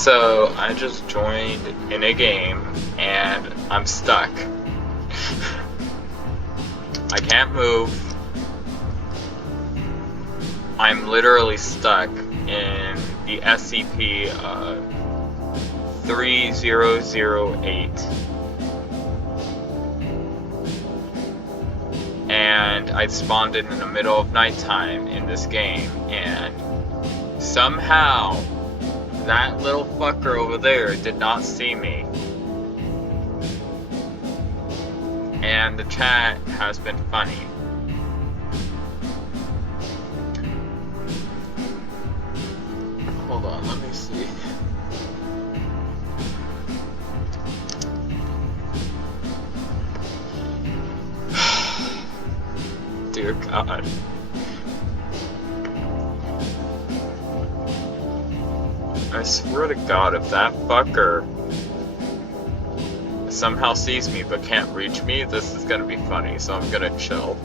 So I just joined in a game and I'm stuck. I can't move. I'm literally stuck in the SCP 3008. And I spawned in the middle of nighttime in this game, and somehow that little fucker over there did not see me. And the chat has been funny. Hold on, let me see. Dear God. I swear to God, if that fucker somehow sees me but can't reach me, this is gonna be funny, so I'm gonna chill.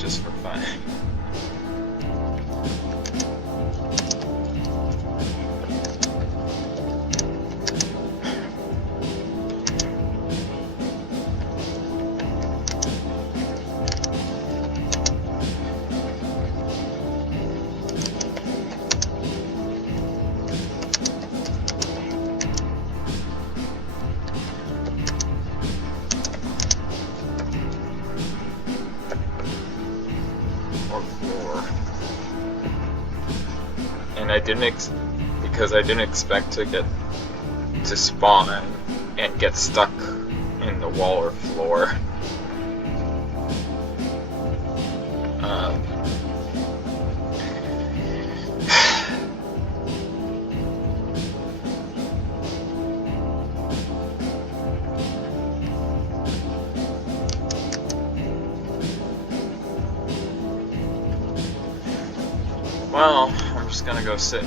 Just for fun. And because I didn't expect to get to spawn and get stuck in the wall or floor. Well, I'm just gonna go sit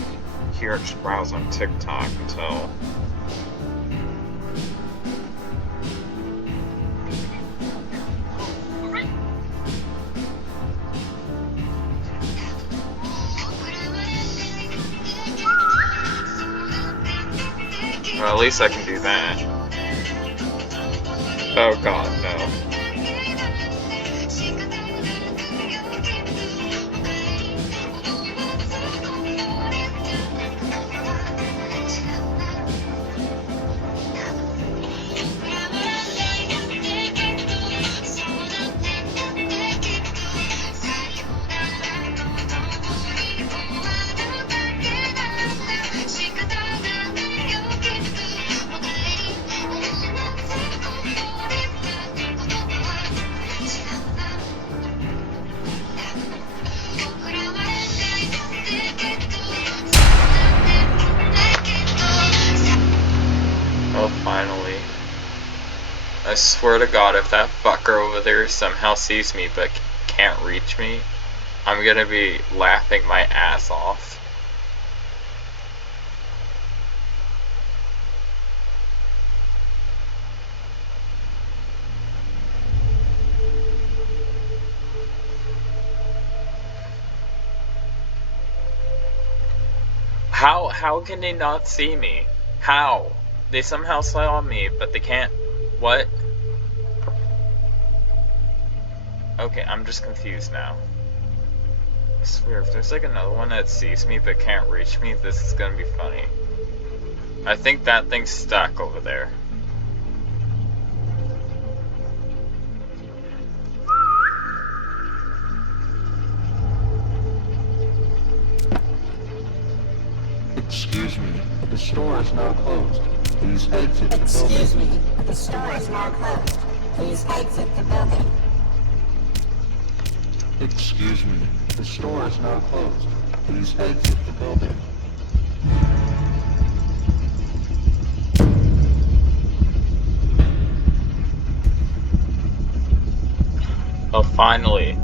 here and just browse on TikTok until well, at least I can do that. Oh God, no. I swear to God, if that fucker over there somehow sees me but can't reach me, I'm gonna be laughing my ass off. How can they not see me? How? They somehow saw me, but they can't. What? Okay, I'm just confused now. I swear, if there's like another one that sees me but can't reach me, this is gonna be funny. I think that thing's stuck over there. Excuse me, the store is now closed. Please exit the building. Excuse me, the store is now closed. Please exit the building. Excuse me, the store is now closed. Please exit the building. Oh, finally.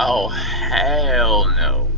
Oh, hell no.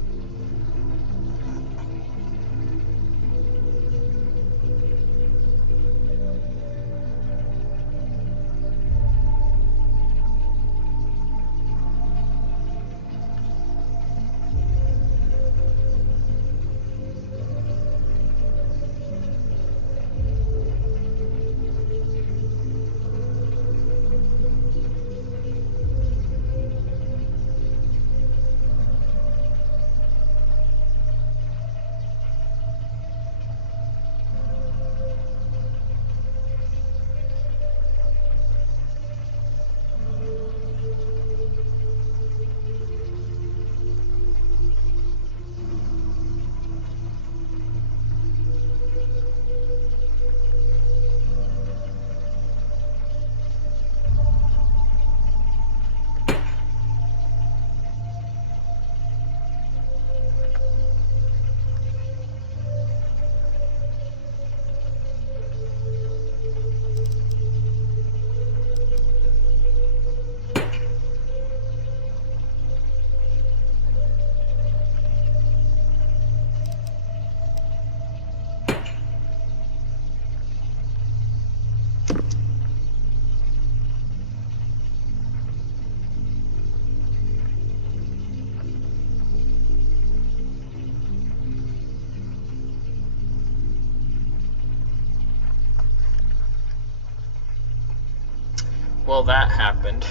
Well, that happened.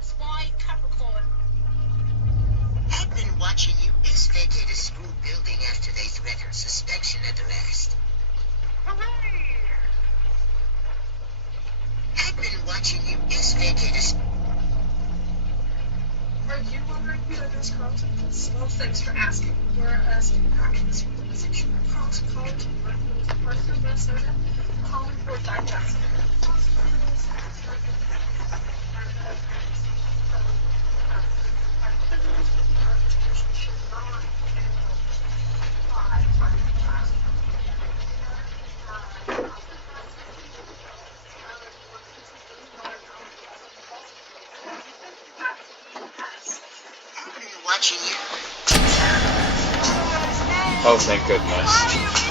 Spy Capricorn. I've been watching you vacate a school building after they threatened suspension and arrest. Hooray! I've been watching you vacate a school. Are you wondering who this content is? Well, thanks for asking. We're a student activist from the position of Cross College in Northfield, Minnesota, calling for divestment of fossil fuels and alternative energy Canada from activities with the arbitration should not be indulged by climate task force. I've been watching you Oh, thank goodness.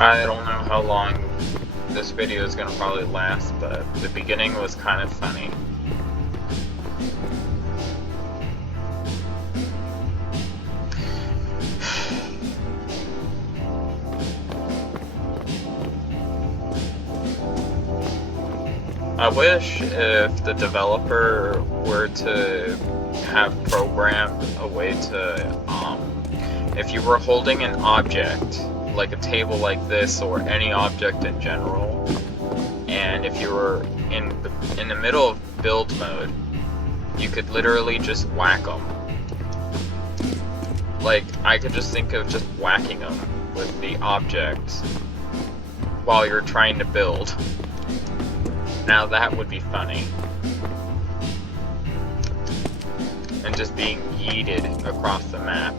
I don't know how long this video is gonna probably last, but the beginning was kind of funny. I wish if the developer were to have programmed a way to, if you were holding an object, like a table like this, or any object in general, and if you were in the middle of build mode, you could literally just whack them. Like, I could just think of just whacking them with the object while you're trying to build. Now that would be funny. And just being yeeted across the map.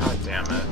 God damn it.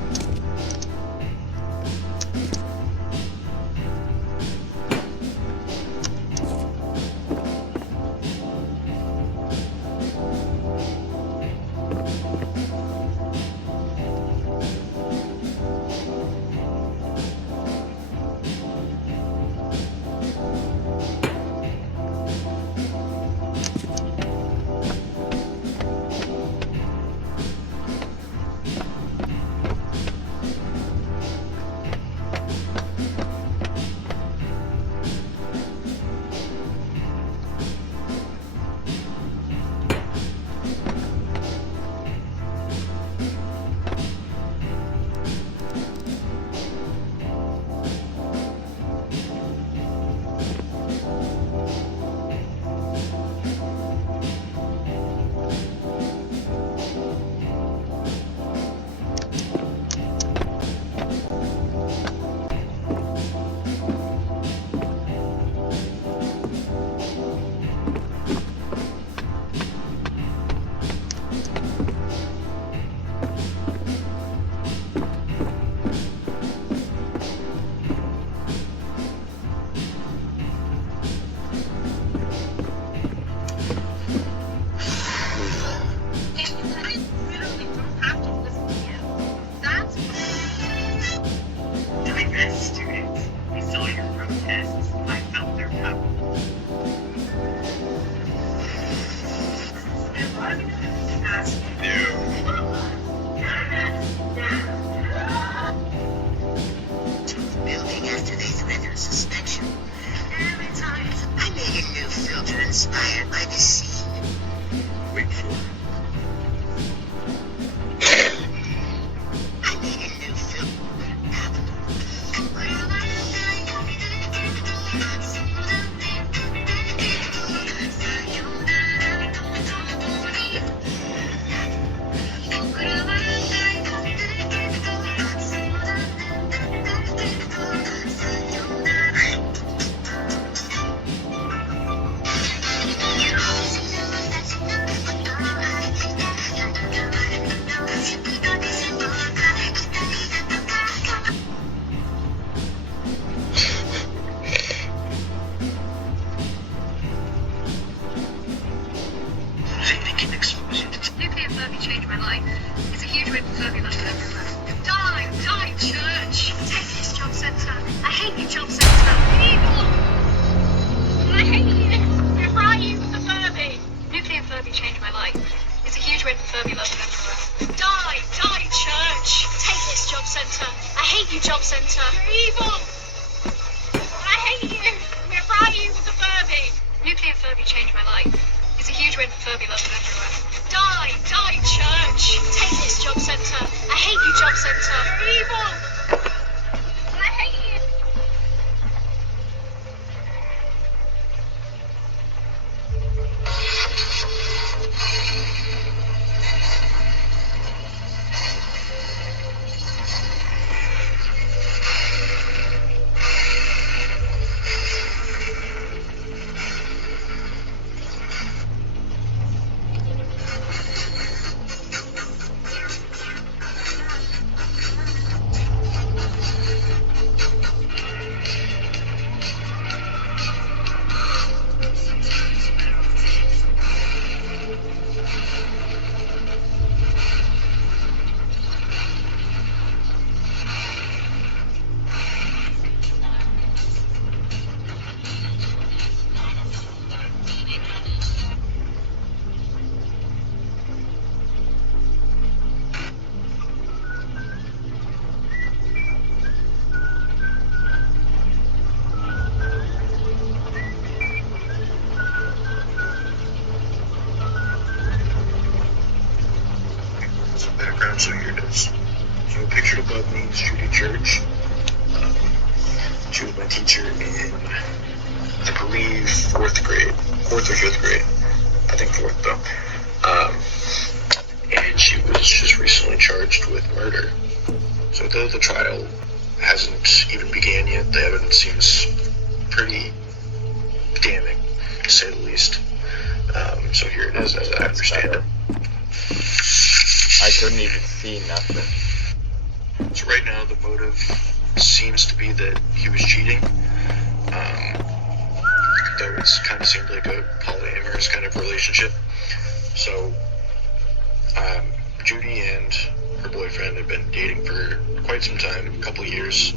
Furby love everywhere. Die, die, church! Take this job center. I hate you, job center. Evil! I hate you! Where are you, the Furby? Nuclear Furby changed my life. It's a huge win for Furby love everywhere. Die, die, church! Take this job center. I hate you, job center. You're evil! I hate you! Where are you, the Furby? Nuclear Furby changed my life. It's a huge win for Furby love everywhere. Die, die, church! Take this job center. I hate you, job center. You're evil! I hate you! Some background, so here it is. So pictured above me is Judy Church. She was my teacher in, I believe, fourth or fifth grade. I think fourth though. And she was just recently charged with murder. So though the trial hasn't even began yet, the evidence seems pretty damning, to say the least. So here it is, as I understand it. I couldn't even see nothing. So right now the motive seems to be that he was cheating. Though it's kind of seemed like a polyamorous kind of relationship. So Judy and her boyfriend have been dating for quite some time, a couple years.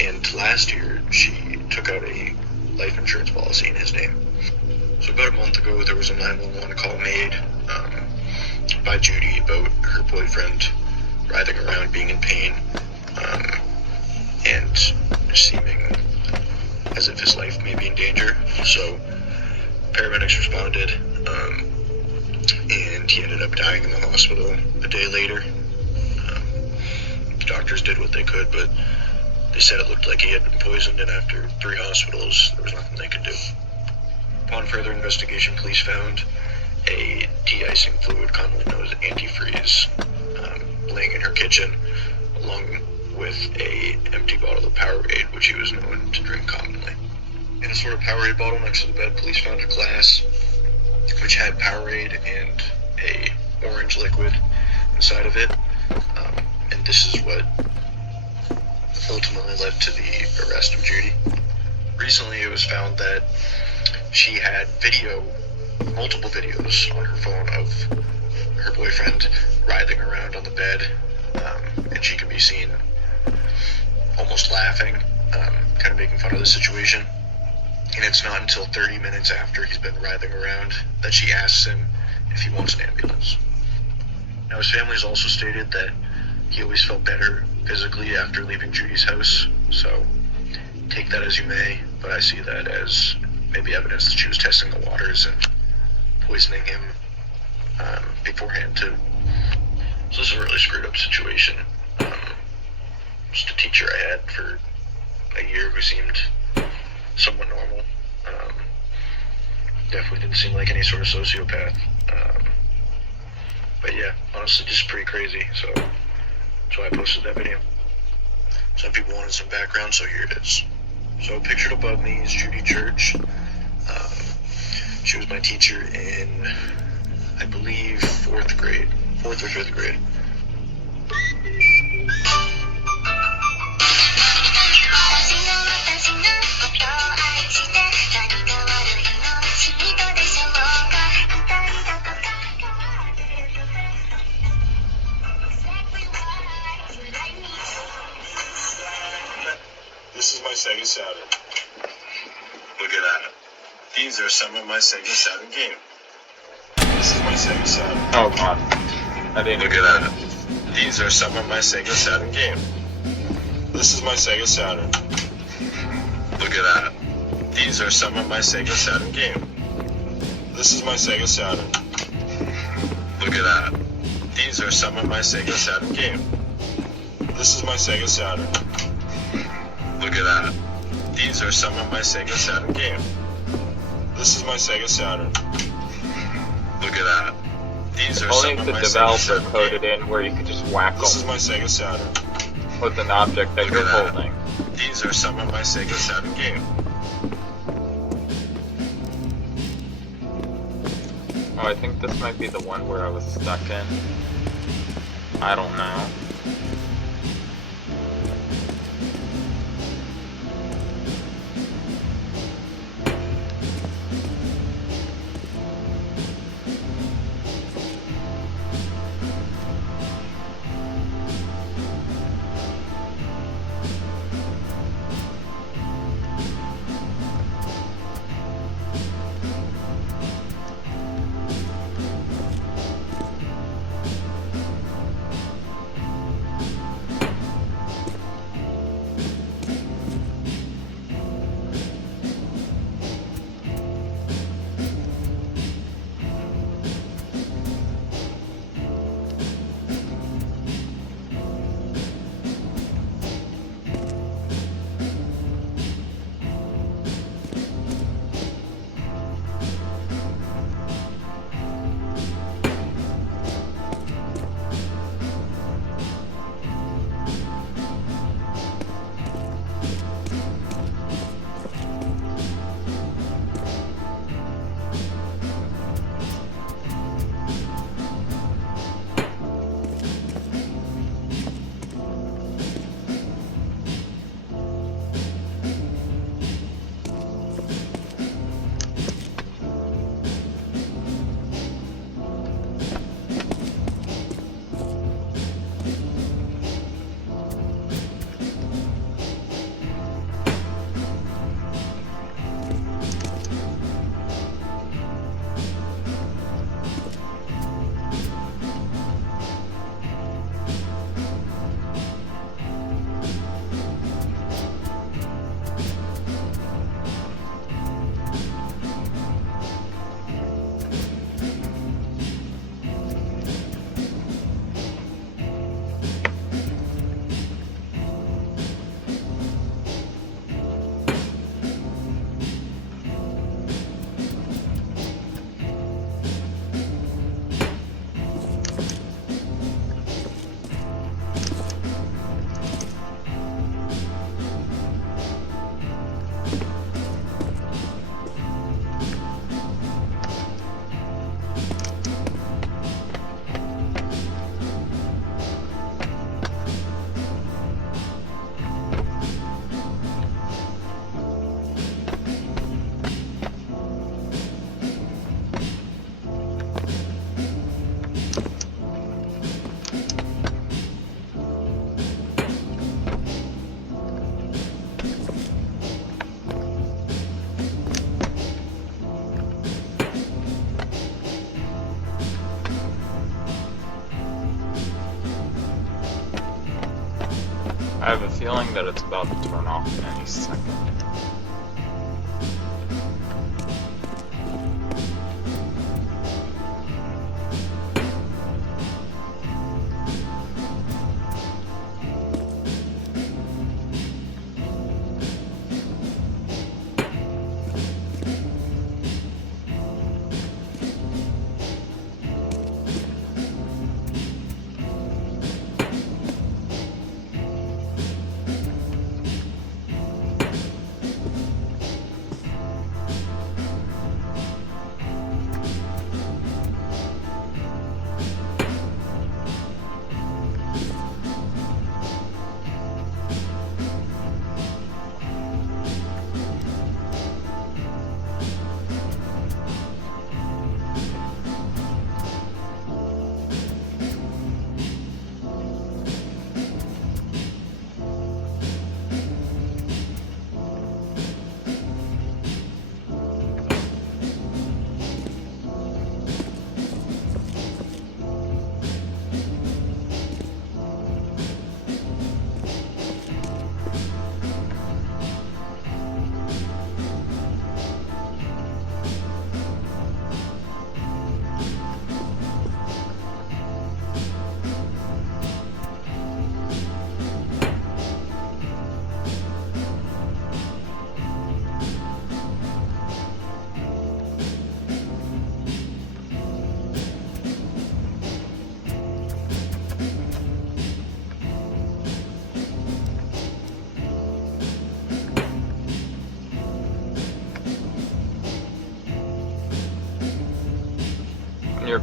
And last year she took out a life insurance policy in his name. So about a month ago there was a 911 call made by Judy about her boyfriend writhing around, being in pain, and seeming as if his life may be in danger. So paramedics responded, and he ended up dying in the hospital a day later. The doctors did what they could, but they said it looked like he had been poisoned, and after 3 hospitals, there was nothing they could do. Upon further investigation, police found a de-icing fluid, commonly known as antifreeze, laying in her kitchen, along with a empty bottle of Powerade, which he was known to drink commonly. In a sort of Powerade bottle next to the bed, police found a glass which had Powerade and a orange liquid inside of it, and this is what ultimately led to the arrest of Judy. Recently, it was found that she had multiple videos on her phone of her boyfriend writhing around on the bed, and she can be seen almost laughing, kind of making fun of the situation. And it's not until 30 minutes after he's been writhing around that she asks him if he wants an ambulance. Now, his family has also stated that he always felt better physically after leaving Judy's house, so take that as you may, but I see that as maybe evidence that she was testing the waters and poisoning him beforehand too. So this is a really screwed up situation. Just a teacher I had for a year who seemed somewhat normal. Definitely didn't seem like any sort of sociopath. But yeah, honestly, just pretty crazy. So that's why I posted that video. Some people wanted some background, so here it is. So pictured above me is Judy Church. She was my teacher in, I believe, fourth or fifth grade. Sega Saturn. Look at that. These are some of my Sega Saturn games. This is my Sega Saturn. Oh god. I didn't Look at that. These are some of my Sega Saturn games. This is my Sega Saturn. Look at that. These are some of my Sega Saturn games. This is my Sega Saturn. Look at that. These are some of my Sega Saturn games. This is my Sega Saturn. Look at that. These are some of my Sega Saturn games. This is my Sega Saturn. Look at that. These are Only some if of the my Sega developer Saturn coded games. in where you could just whack This is them my Sega Saturn. with an object that Look you're at that. holding. These are some of my Sega Saturn games. Oh, I think this might be the one where I was stuck in. I don't know. I have a feeling that it's about to turn off in any second.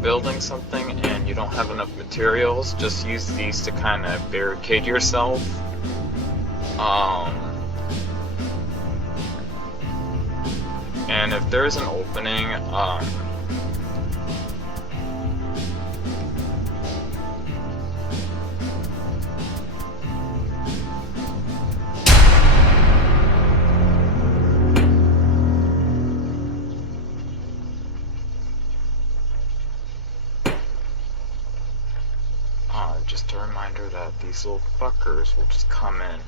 building something and you don't have enough materials, just use these to kind of barricade yourself. And if there's an opening, just a reminder that these little fuckers will just come in.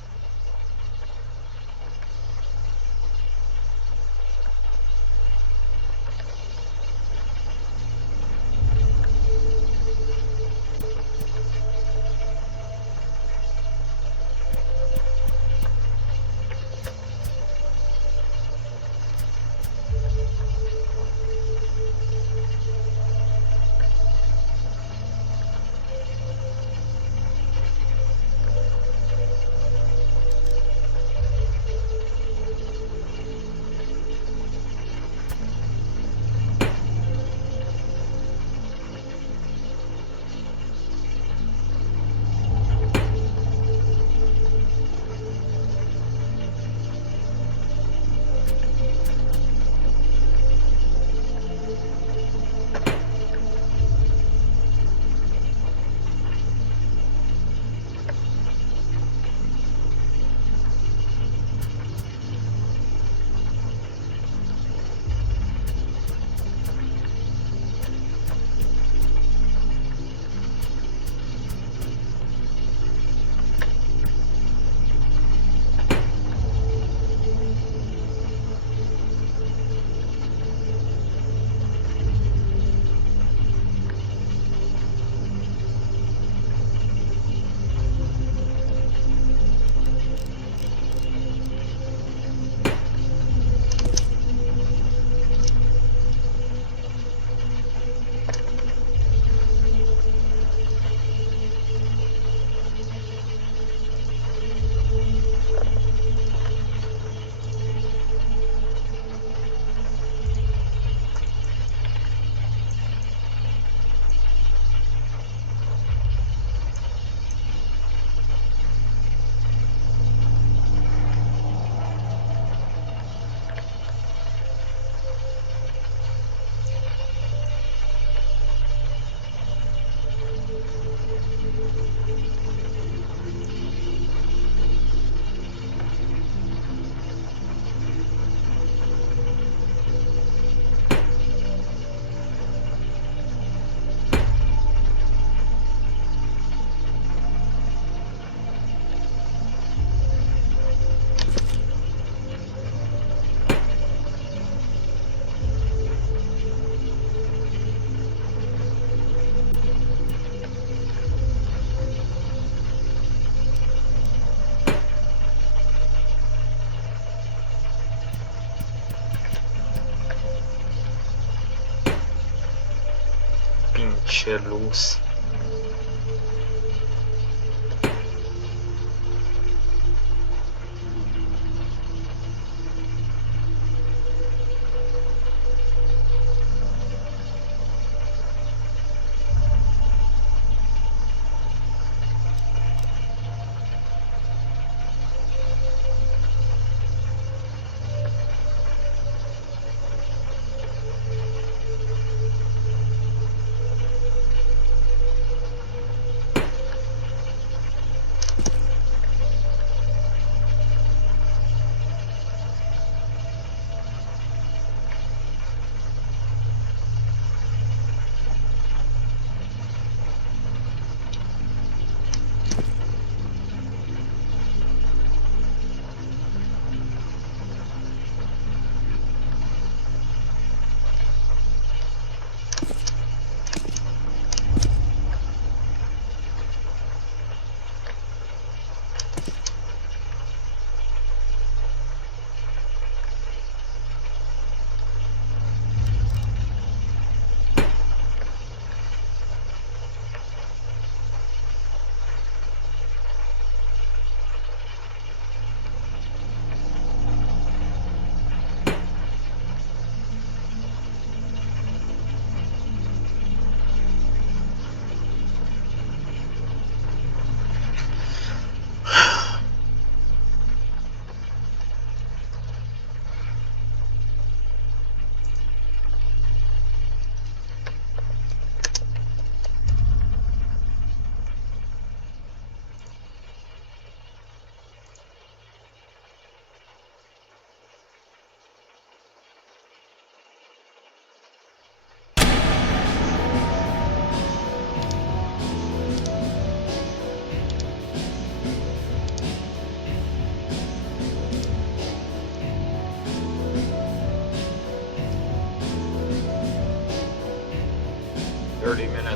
Pinche luz.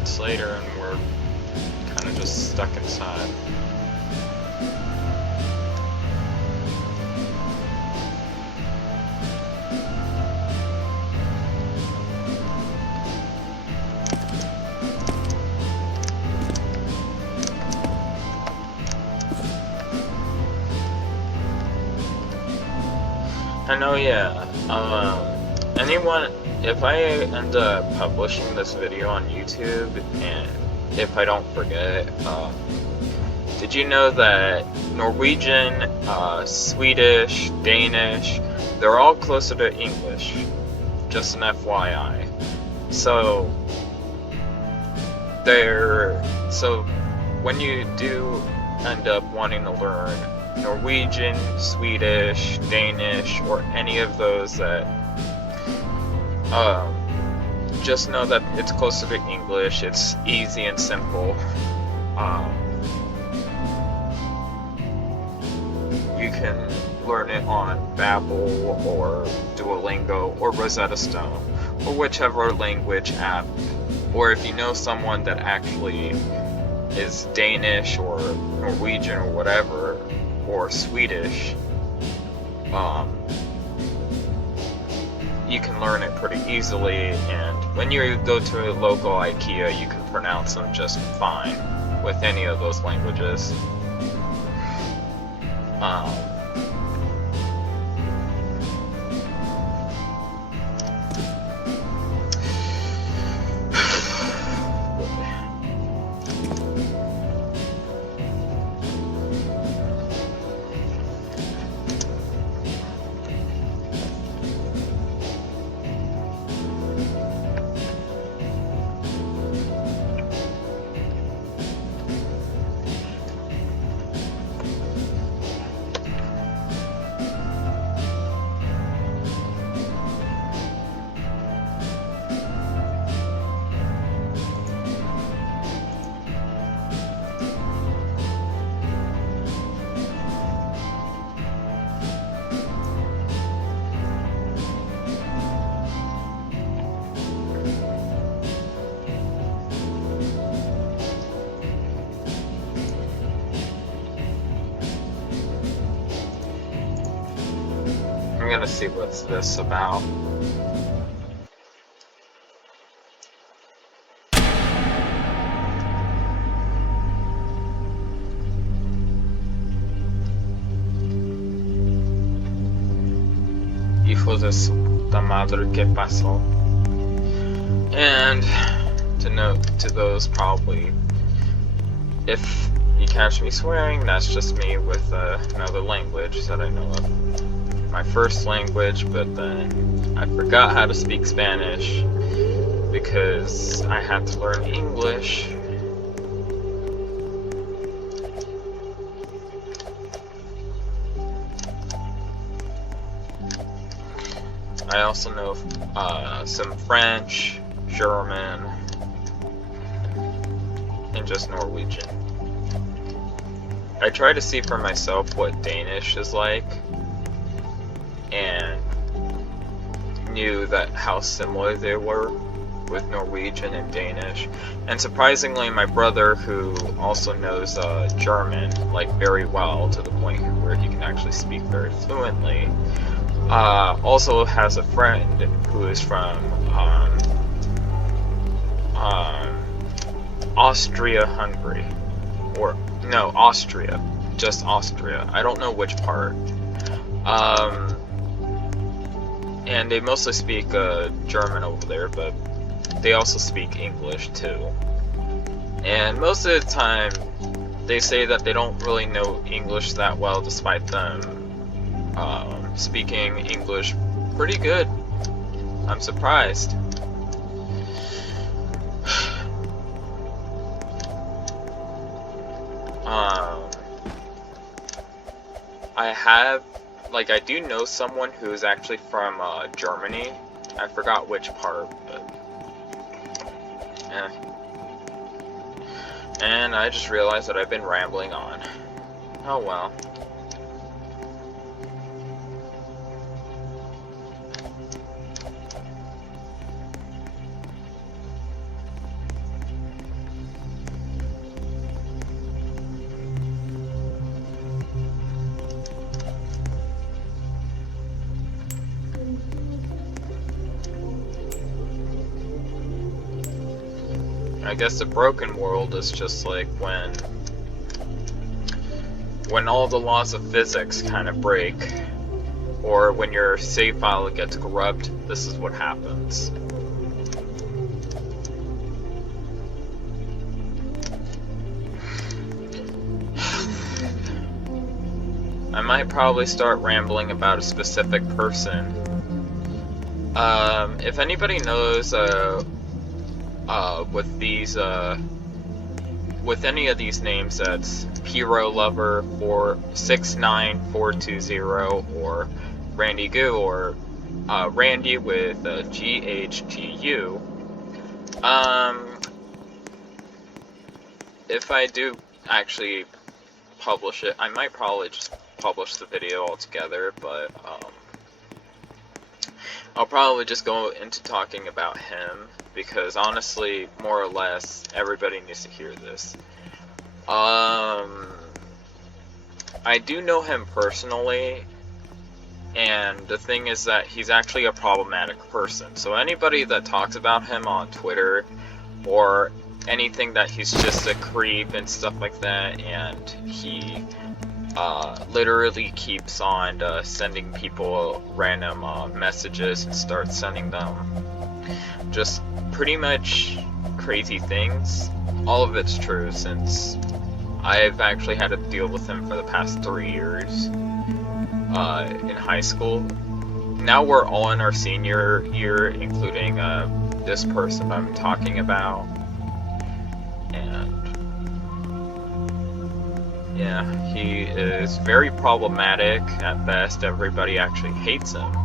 minutes later and we're kind of just stuck inside. I know, yeah. Anyone, if I end up publishing this video on YouTube, and if I don't forget, did you know that Norwegian, Swedish, Danish, they're all closer to English? Just an FYI. So, when you do end up wanting to learn Norwegian, Swedish, Danish, or any of those that, just know that it's closer to English, it's easy and simple. You can learn it on Babbel, or Duolingo, or Rosetta Stone, or whichever language app, or if you know someone that actually is Danish, or Norwegian, or whatever, or Swedish, you can learn it pretty easily, and when you go to a local IKEA, you can pronounce them just fine with any of those languages. I'm gonna see what's this about. Hijo de su puta madre, ¿qué pasó? And to note to those probably, if you catch me swearing, that's just me with another language that I know of. My first language, but then I forgot how to speak Spanish because I had to learn English. I also know some French, German, and just Norwegian. I tried to see for myself what Danish is like, and knew that how similar they were with Norwegian and Danish. And surprisingly, my brother, who also knows German like very well to the point where he can actually speak very fluently, also has a friend who is from Austria-Hungary, or no, Austria, just Austria. I don't know which part. And they mostly speak German over there, but they also speak English too. And most of the time, they say that they don't really know English that well, despite them speaking English pretty good. I'm surprised. I do know someone who is actually from Germany. I forgot which part, but and I just realized that I've been rambling on. Oh well. I guess the broken world is just like when all the laws of physics kind of break, or when your save file gets corrupt. This is what happens. I might probably start rambling about a specific person. If anybody knows, with any of these names, that's Hero Lover 469420, or Randy Goo, or Randy with GHGU. If I do actually publish it, I might probably just publish the video altogether, but I'll probably just go into talking about him, because honestly, more or less, everybody needs to hear this. I do know him personally, and the thing is that he's actually a problematic person. So anybody that talks about him on Twitter, or anything that he's just a creep and stuff like that, and he literally keeps on sending people random messages and starts sending them just pretty much crazy things. All of it's true, since I've actually had to deal with him for the past 3 years in high school. Now we're all in our senior year, including this person I'm talking about. And yeah, he is very problematic at best. Everybody actually hates him.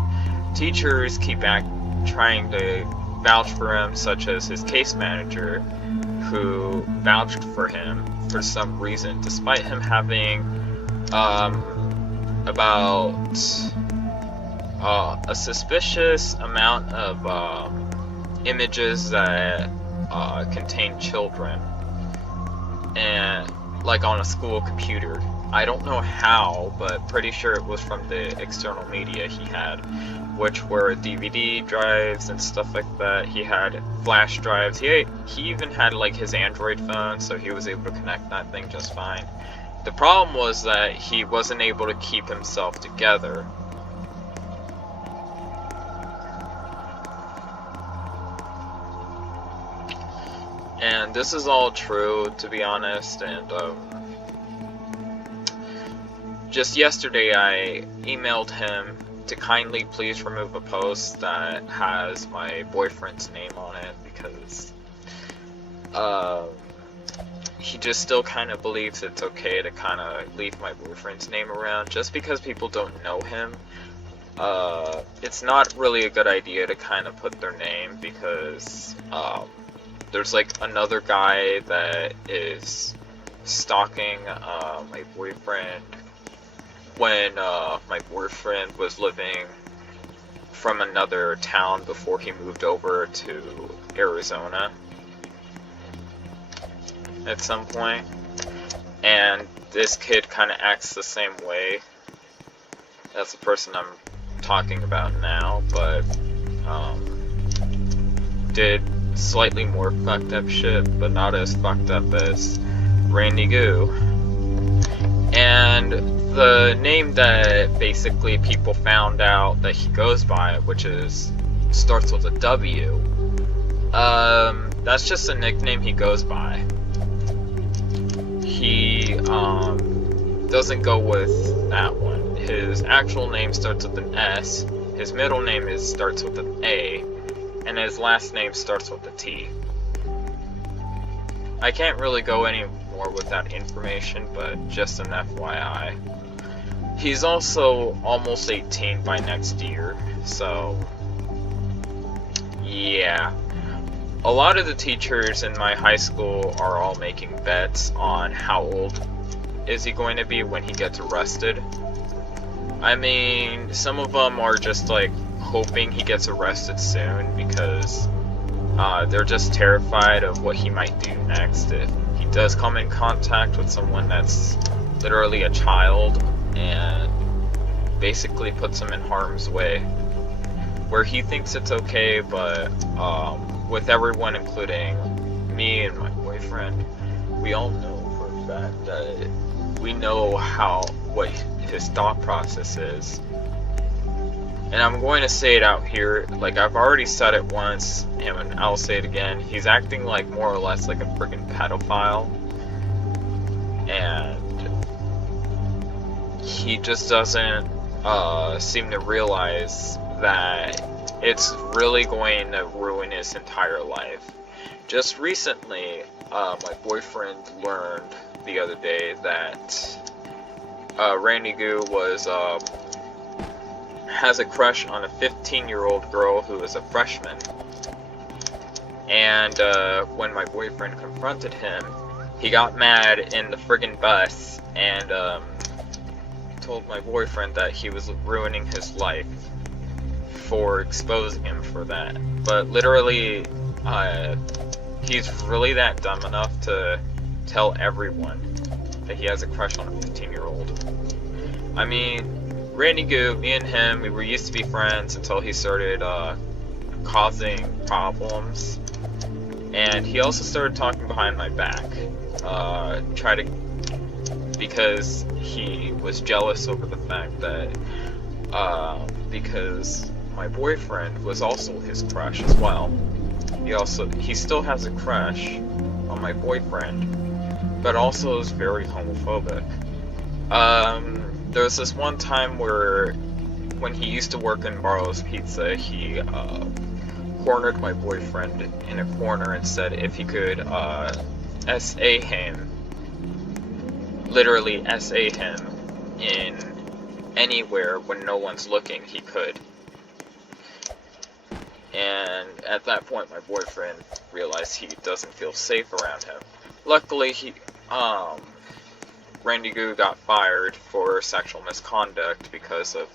Teachers keep trying to vouch for him, such as his case manager, who vouched for him for some reason, despite him having about a suspicious amount of images that contain children, and like on a school computer. I don't know how, but pretty sure it was from the external media he had, which were DVD drives and stuff like that. He had flash drives. He even had like his Android phone, so he was able to connect that thing just fine. The problem was that he wasn't able to keep himself together. And this is all true, to be honest, and just yesterday I emailed him to kindly please remove a post that has my boyfriend's name on it, because he just still kind of believes it's okay to kind of leave my boyfriend's name around just because people don't know him. It's not really a good idea to kind of put their name, because there's like another guy that is stalking my boyfriend when my boyfriend was living from another town before he moved over to Arizona at some point. And this kid kind of acts the same way. That's the person I'm talking about now, but did slightly more fucked up shit, but not as fucked up as Randy Goo. And the name that basically people found out that he goes by, which starts with a W, that's just a nickname he goes by. He doesn't go with that one. His actual name starts with an S, his middle name starts with an A, and his last name starts with a T. I can't really go any more with that information, but just an FYI. He's also almost 18 by next year, so yeah. A lot of the teachers in my high school are all making bets on how old is he going to be when he gets arrested. I mean, some of them are just like hoping he gets arrested soon, because they're just terrified of what he might do next if he does come in contact with someone that's literally a child and basically puts him in harm's way, where he thinks it's okay, but with everyone, including me and my boyfriend, we all know for a fact that we know what his thought process is. And I'm going to say it out here, like I've already said it once, and I'll say it again. He's acting like more or less like a freaking pedophile. And he just doesn't seem to realize that it's really going to ruin his entire life. Just recently, my boyfriend learned the other day that Randy Goo has a crush on a 15-year-old girl who is a freshman. And when my boyfriend confronted him, he got mad in the friggin' bus and told my boyfriend that he was ruining his life for exposing him for that. But literally, he's really that dumb enough to tell everyone that he has a crush on a 15-year-old. I mean, Randy Goo, me and him, we used to be friends until he started causing problems. And he also started talking behind my back, because he was jealous over the fact that, because my boyfriend was also his crush as well. He still has a crush on my boyfriend, but also is very homophobic. There was this one time when he used to work in Barlow's Pizza, he cornered my boyfriend in a corner and said if he could SA him, literally SA him in anywhere when no one's looking, he could. And at that point, my boyfriend realized he doesn't feel safe around him. Luckily, Randy Goo got fired for sexual misconduct because of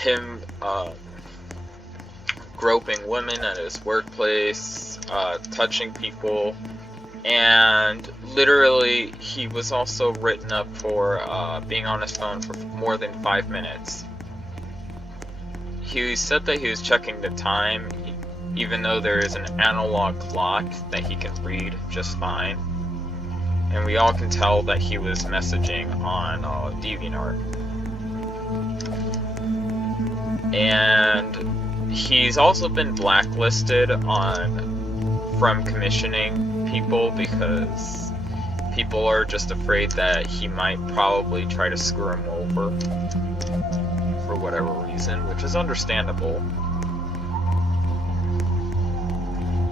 him groping women at his workplace, touching people, and literally he was also written up for being on his phone for more than 5 minutes. He said that he was checking the time, even though there is an analog clock that he can read just fine. And we all can tell that he was messaging on DeviantArt. And he's also been blacklisted from commissioning people because people are just afraid that he might probably try to screw him over for whatever reason, which is understandable.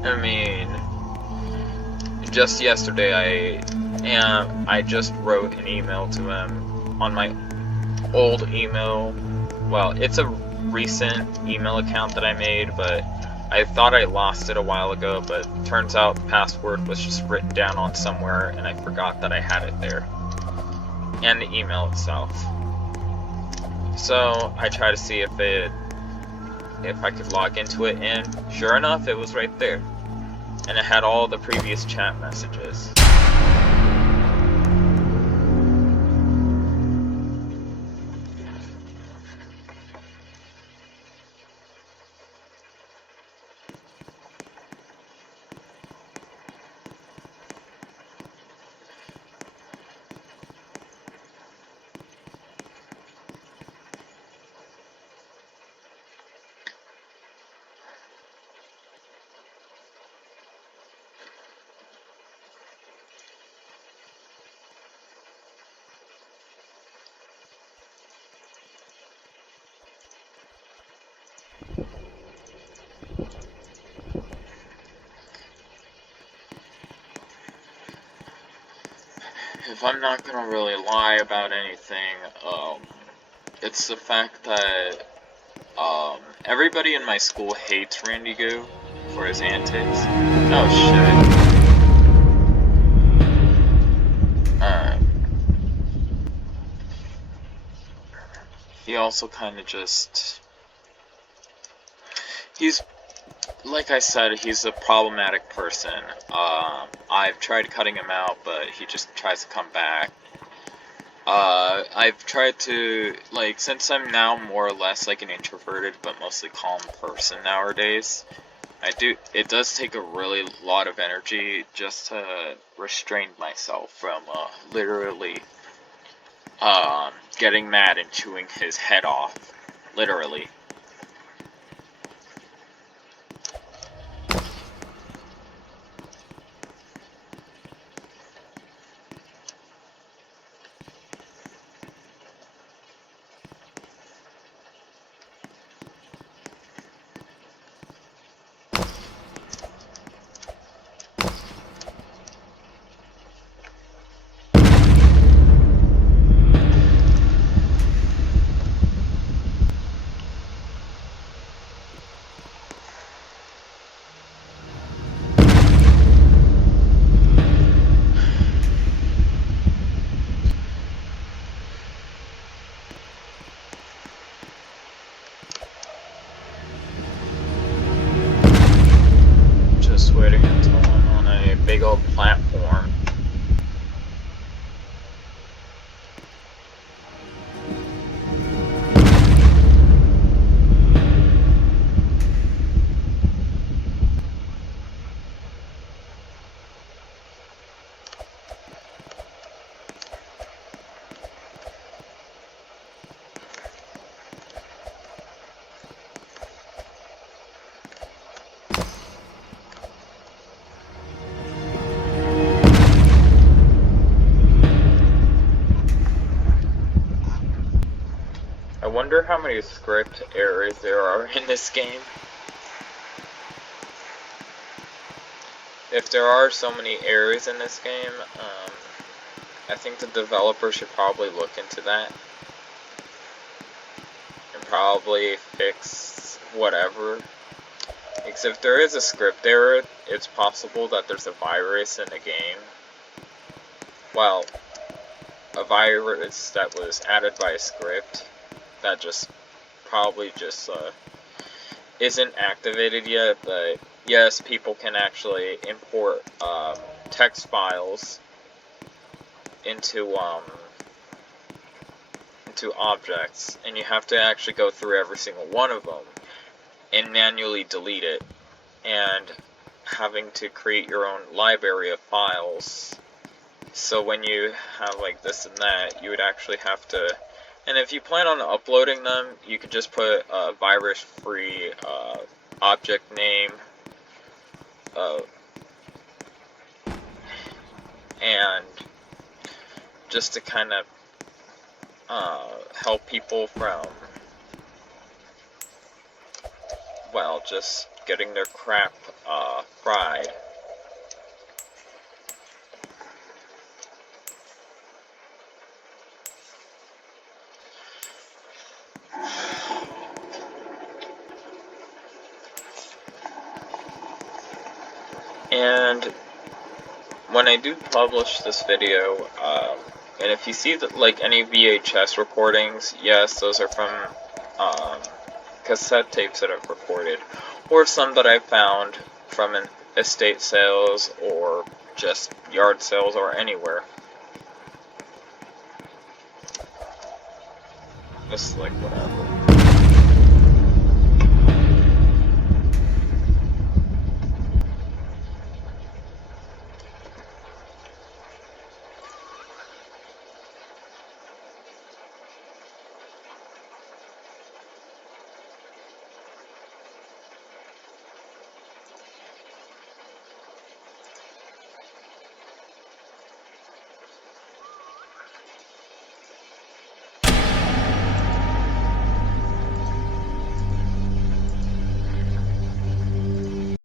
I mean, just yesterday I just wrote an email to him on my old email. Well, it's a recent email account that I made, but I thought I lost it a while ago, but turns out the password was just written down on somewhere and I forgot that I had it there. And the email itself. So I tried to see if I could log into it, and sure enough, it was right there. And it had all the previous chat messages. If I'm not gonna really lie about anything, it's the fact that everybody in my school hates Randy Goo for his antics. Oh shit. He also kind of he's, like I said, he's a problematic person. I've tried cutting him out, but he just tries to come back. I've tried to, like, since I'm now more or less like an introverted but mostly calm person nowadays, it does take a really lot of energy just to restrain myself from, literally, getting mad and chewing his head off. Literally. Just waiting until I'm on a big old platform. I wonder how many script errors there are in this game. If there are so many errors in this game, I think the developer should probably look into that. And probably fix whatever. Because if there is a script error, it's possible that there's a virus in the game. Well, a virus that was added by a script that probably isn't activated yet, but yes, people can actually import text files into objects, and you have to actually go through every single one of them and manually delete it, and having to create your own library of files. So when you have like this and that, you would actually have to. And if you plan on uploading them, you could just put a virus-free object name, and just to kind of help people from, well, just getting their crap fried. And when I do publish this video, and if you see that, like, any VHS recordings, yes, those are from cassette tapes that I've recorded, or some that I found from an estate sales or just yard sales or anywhere. Just like whatever.